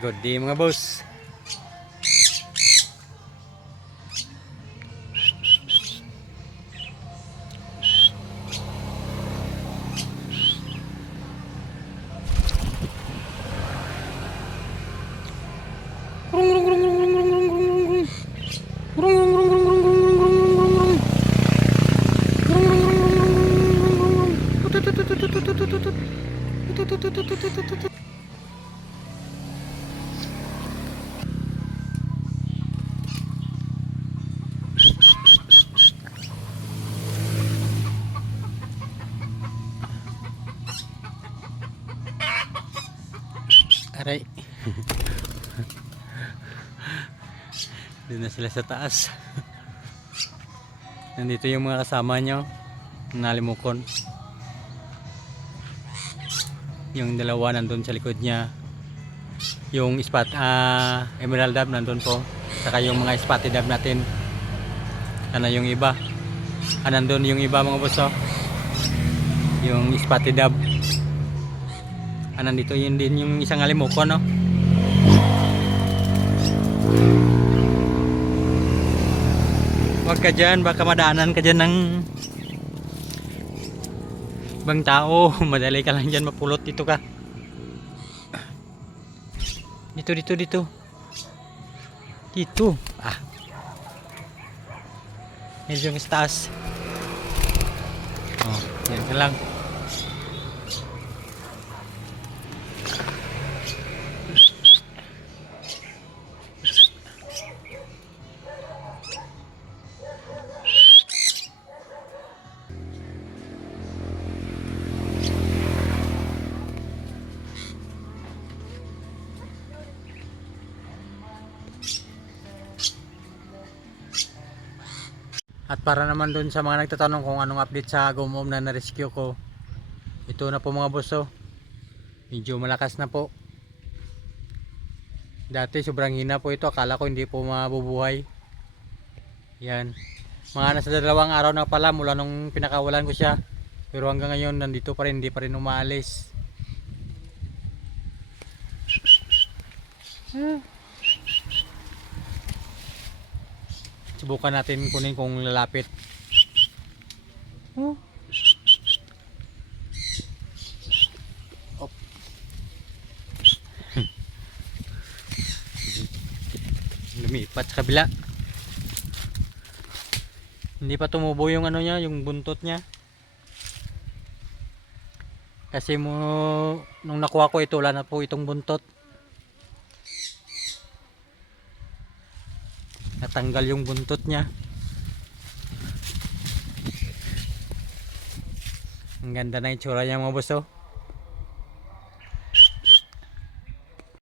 Good day mga boss. Aray. Doon na sila sa taas. Nandito yung mga kasama nyo. Nalimukon. Yung dalawa nandun sa likod niya. Yung spot, ah, emerald dab nandun po. Saka yung mga spotted dab natin. Ano yung iba? Ah, nandun yung iba mga boss oh. Yung spotted dab. Ah, nandito yun din yung isang alimuko, no? Huwag ka dyan, baka madaanan ka dyan ng ibang tao. Madali ka lang dyan, mapulot dito ka. Dito, dito, dito. Dito. Ah. Medyo mas taas. Oh, yan ka lang. At para naman dun sa mga nagtatanong kung anong update sa gumom na na-rescue ko. Ito na po mga boss oh. Medyo malakas na po. Dati sobrang hina po ito. Akala ko hindi po mabubuhay. Yan. Mga nasa dalawang araw na pala mula nung pinakawalan ko siya. Pero hanggang ngayon nandito pa rin. Hindi pa rin umaalis. Subukan natin kunin kung lalapit. Oh. Op. Lumipat sa kabila. Hindi pa tumubo yung ano niya, yung buntot niya. Kasi mo nung nakuha ko ito, wala na po itong buntot. Natanggal yung buntot niya. Ang ganda na itsura niya mga boss oh